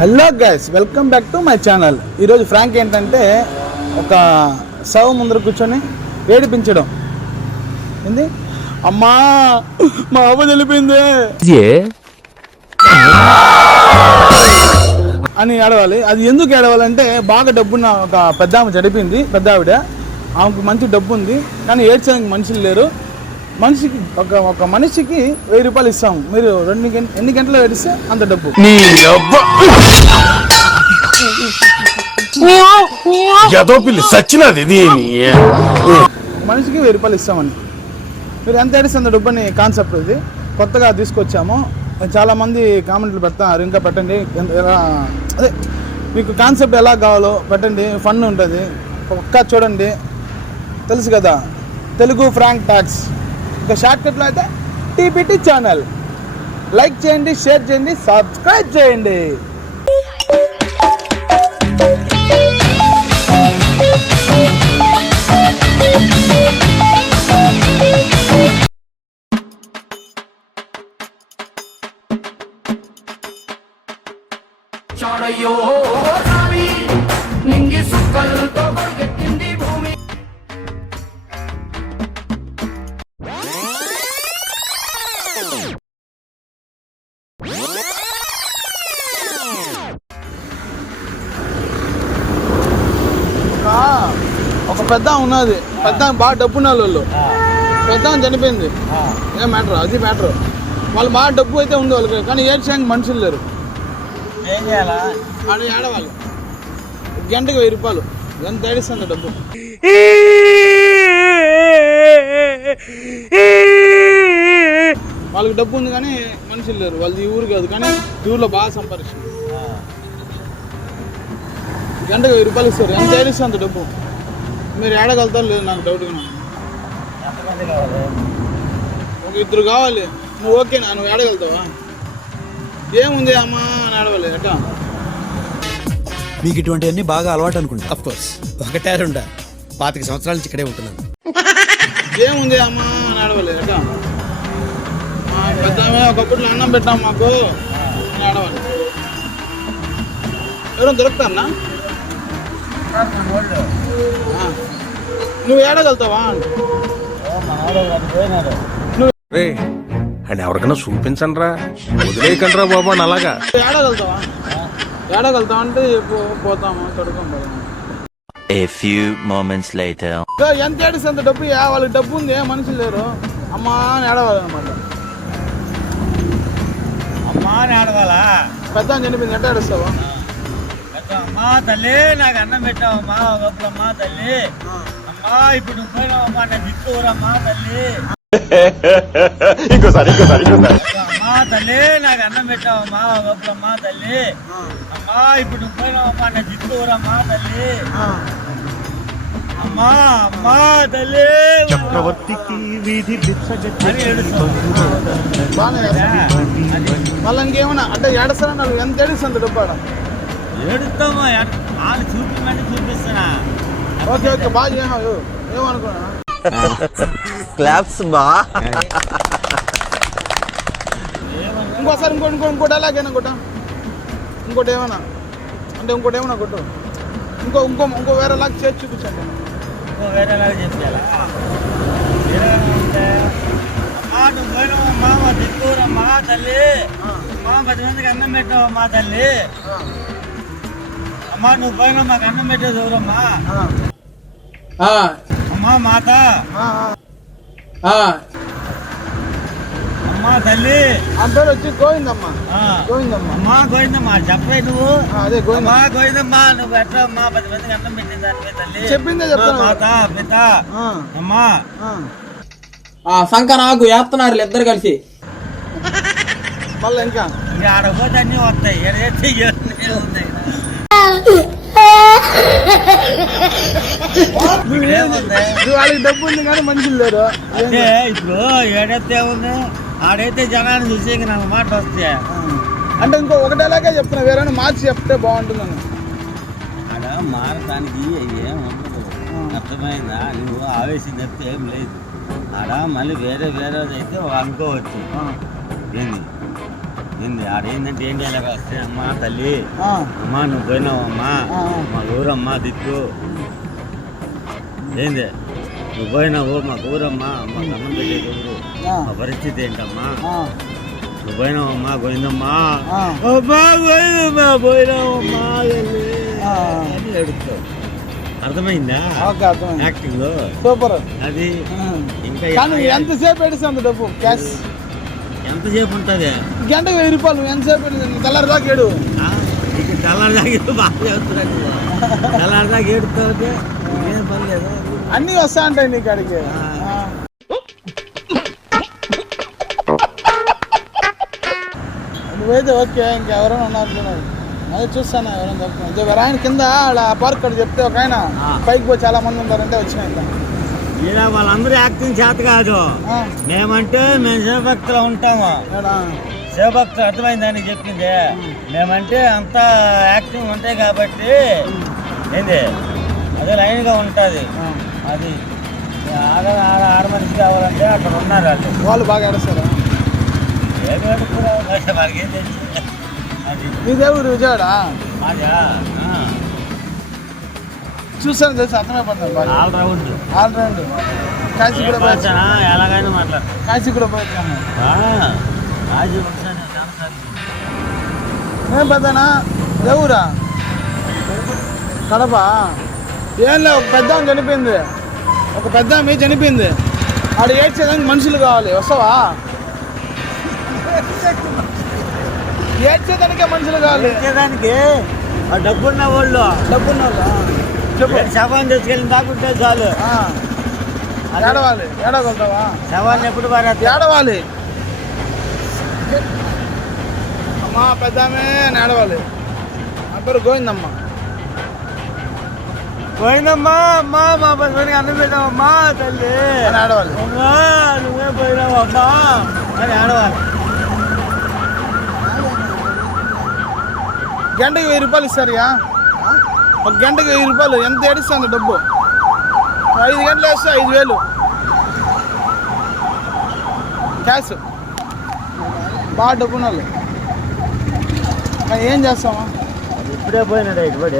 Hello guys, welcome back to my channel. ఈరోజు Frank ఏంటంటే ఒక శవ ముందర కూర్చొని ఏడిపించడం. ఏంది అమ్మా మా అవ్వ తెలిపింది అని ఏడవాలి. అది ఎందుకు ఏడవాలంటే బాగా డబ్బున్న ఒక పెద్ద ఆమె చనిపోయింది. పెద్ద ఆవిడ, ఆమెకు మంచి డబ్బు ఉంది కానీ ఏడ్చడానికి మనుషులు లేరు. మనిషికి ఒక మనిషికి 1000 రూపాయలు ఇస్తాము. మీరు ఎన్ని గంటలు ఏడిస్తే అంత డబ్బు. మనిషికి 1000 రూపాయలు ఇస్తామని మీరు ఎంత ఏడిస్తే అంత డబ్బు అని కాన్సెప్ట్. ఇది కొత్తగా తీసుకొచ్చాము. చాలామంది కామెంట్లు పెడతారు, ఇంకా పెట్టండి, అదే మీకు కాన్సెప్ట్ ఎలా కావాలో పెట్టండి, ఫన్ ఉంటుంది. ఒక్క చూడండి, తెలుసు కదా తెలుగు ఫ్రాంక్ టాక్స్. ఇంకా షార్ట్కట్లో అయితే టీపీటీ ఛానల్. లైక్ చేయండి, షేర్ చేయండి, సబ్స్క్రైబ్ చేయండి. ఒక పెద్ద ఉన్నది, పెద్ద బాగా డబ్బున్న వాళ్ళు, పెద్ద చనిపోయింది. ఏం మ్యాటర్, అది మ్యాటర్. వాళ్ళు బాగా డబ్బు అయితే ఉంది వాళ్ళకి, కానీ ఏడ్చడానికి మనుషులు లేరు. ఏం చేయాలా అని ఏడవాళ్ళు. గంటకి 1000 రూపాయలు ఎంత ఏడిస్తుంది డబ్బు. వాళ్ళకి డబ్బు ఉంది కానీ మనుషులు లేరు. వాళ్ళది ఈ ఊరు కాదు కానీ ఈ ఊర్లో బాగా సంపాదిస్తుంది. గంటకి 1000 రూపాయలు ఇస్తారు. ఎంత ఏడిస్తే అంత డబ్బు. మీరు ఏడగలుగుతారు లేదు నాకు డౌట్గా. ఒక 2 కావాలి. నువ్వు ఓకేనా? నువ్వు ఏడగలుగుతావా? ఏముంది అమ్మా అని ఏడవాలి అట్టా. మీకు ఇటువంటివన్నీ బాగా అలవాటు అనుకుంటా. అఫ్ కోర్స్ 1 25 సంవత్సరాల నుంచి ఇక్కడే ఉంటున్నాను. ఏముంది అమ్మా అని ఏడవాలి అట్టా. పెద్ద ఒకప్పుడు అన్నం పెట్టాం మాకు అని ఏడవాలి. ఎవరైనా దొరుకుతారన్నా? నువ్వు ఏడగలుగుతావా? అని ఎవరికైనా చూపించండి రా, వదిలేయకండి రా బాబా. అలాగా ఏడగలుగుతావా? ఏడగలుగుతావా అంటే పోతాము, తడుకోం. A few moments later. ఎంత ఏడిస్తే అంత డబ్బు. వాళ్ళకి డబ్బు ఉంది, మనుషులు లేరు. అమ్మా అని ఏడవాలన్నమాట. అమ్మా అని ఆడవాలా? పెద్ద చనిపోయింది, ఎంత ఏడుస్తావా? అమ్మా తల్లి నాకు అన్నం పెట్టావమ్మా, ఒకప్పుడమ్మా తల్లి. అమ్మా ఇప్పుడు నువ్వు పోయినావమ్మా, నా దిక్కురమ్మా తల్లి. అమ్మా తల్లి నాకు అన్నం పెట్టావమ్మా, ఒకప్పుడమ్మా తల్లి. అమ్మా ఇప్పుడు నువ్వు పోయినావమ్మా, నా దిక్కురమ్మా తల్లి. అమ్మా అమ్మా తల్లి చక్రవర్తికి వీధి మళ్ళీ ఇంకేమన్నా అంటే ఏడుస్తారా? ఎంత ఏడుస్తుంది డబ్బు? ఏడుస్తామా? వాళ్ళు చూపించమంటే చూపిస్తున్నా. ఓకే ఓకే, బాగా ఏమనుకున్నా Claps ba? ఇంకోసారి ఇంకోటి అలాగేనా కొట్టా? ఇంకోటి ఏమన్నా అంటే ఇంకోటి ఏమన్నా కొట్టు. ఇంకో వేరేలాగా చేసి చూపించండి. ఇంకో వేరేలాగా చెప్పాలా? అమ్మా నువ్వు పోయినావమ్మా, మా దిక్కురమ్మా తల్లి. అమ్మా 10 మందికి అన్నం పెట్టావమ్మా తల్లి. అమ్మా నువ్వు పోయినా మాకు అన్నం పెట్టేది ఎవరమ్మా? అమ్మా మాత. అమ్మా తల్లి అందరూ వచ్చి గోవిందమ్మా గోవిందమ్మా. అమ్మా గోవిందమ్మా చెప్పే నువ్వు. అదే అమ్మా గోవిందమ్మా నువ్వు ఎట్లమ్మా 10 మందికి అన్నం పెట్టింది దాని తల్లి చెప్పిందే చెప్తాను. మాత పిత అమ్మా సంక నాకు వేస్తున్నారు ఇద్దరు కలిసి. మళ్ళీ ఇంకా ఆడపోతే అన్నీ వస్తాయి. ఉన్నాయి వాళ్ళకి డబ్బు ఉంది కానీ మనుషులు లేరు. అంటే ఇప్పుడు ఏడైతే ఉంది ఆడైతే జనాన్ని చూసి ఇంక నాకు మాట వస్తే అంటే ఇంకో ఒకటేలాగే చెప్తున్నా, వేరే మార్చి చెప్తే బాగుంటుందని. ఆడ మారడానికి ఏం ఉండదు, అర్థమైందా? నువ్వు ఆవేశం చెప్తే ఏం లేదు. ఆడ మళ్ళీ వేరేది అయితే అనుకోవచ్చు. ఏంది ఏంది ఆడేందంటే ఏంటి అలాగా వస్తే అమ్మా తల్లి ఆ, అమ్మా నువ్వు పోయినావమ్మా ఆ. మా ఊరమ్మా దిక్కు ఏంది నువ్వు పోయినావు మా ఊరమ్మా మాకు అన్నం పెట్టేది ఊరు ఆ. మా పరిస్థితి ఏంటమ్మా ఆ, నువ్వు పోయినావమ్మా గోవిందమ్మా ఆ. అమ్మా గోవిందమ్మా పోయినావమ్మా తల్లి ఆ. అని ఏడుస్తావు అర్థమైందా ఓకే అర్థమైంది. Acting super. అది ఆ. ఇంకా కానీ ఎంతసేపు ఏడుస్తుంది డబ్బు క్యాష్? ఎంతసేపు ఉంటుంది గంటకు 1000 రూపాయలు. నువ్వు ఎంతసేపు ఏడుస్తుంది? తెల్లారి దాకా ఏడు. ఇక తెల్లారిదాకా బాగా చేస్తున్నాను తెల్లారిదాకా ఏడుతావుతే ఏం పని లేదు అన్నీ వస్తా ఉంటాయి నీకు అడిగి. నువ్వైతే ఓకే. ఇంకెవరైనా ఉన్నారు? అదే చూస్తాను ఎవరైనా చెప్తున్నాను. ఆయన కింద ఆ పార్క్ అక్కడ చెప్తే ఒక ఆయన పైకి పోయి చాలా మంది ఉంటారంటే వచ్చినాయి. ఇలా వాళ్ళందరూ యాక్టింగ్ చేత కాదు మేమంటే మేము శివభక్తులు ఉంటాము శివభక్తులు అర్థమైంది అని చెప్పింది మేమంటే అంతా యాక్టింగ్ ఉంటాయి కాబట్టి ఏంది అదే లైన్గా ఉంటుంది అది ఆడ మనిషి కావాలంటే అక్కడ ఉన్నారు వాళ్ళు బాగా ఏడుస్తారా? ఏమి ఏడుపురా వాళ్ళకి ఏం తెలుసు అది మీ దేవుడు విజయవాడ మాదా చూస్తాను తెలుసు, అర్థమైపోతుంది బాగా. All round all round. కాశీ కూడా పోయి ఎలాగైనా మాట్లాడు కాశీ కూడా పోయిచ్చాను. ఏం పెద్దనా ఎవరా? కడప. ఏం లేదు, ఒక పెద్ద ఆమె చనిపోయింది. ఒక పెద్ద ఆమె చనిపోయింది. ఆడ ఏడ్చేదానికి మనుషులు కావాలి. వస్తావా? ఏడ్చేదానికే మనుషులు కావాలి. దానికి డబ్బున్న వాళ్ళు డబ్బున్న వాళ్ళా? చెప్పు. శవాన్ని తెచ్చుకెళ్ళి దాకుంటే చాలు ఏడవాలి. ఏడగలుగుతావా? శవాన్ని ఎప్పుడు పారేస్తారు ఏడవాలి. అమ్మా పెద్ద ఆమె ఏడవాలి. నా పేరు గోవిందమ్మ. పోయిందమ్మా అమ్మా మా పదికి అన్నం పెట్టావమ్మా తల్లి అని ఏడవాలి. అమ్మా నువ్వే పోయినావమ్మా అని ఆడవాలి గంటకి 1000 రూపాయలు ఇస్తారుగా? ఒక గంటకి 1000 రూపాయలు. ఎంత ఏడుస్తుంది డబ్బు? 5 గంటలు వేస్తే 5000 క్యాష్. బాగా డబ్బున్న వాళ్ళు. ఏం చేస్తామా? ఇప్పుడే పోయినాడు ఇటుబడి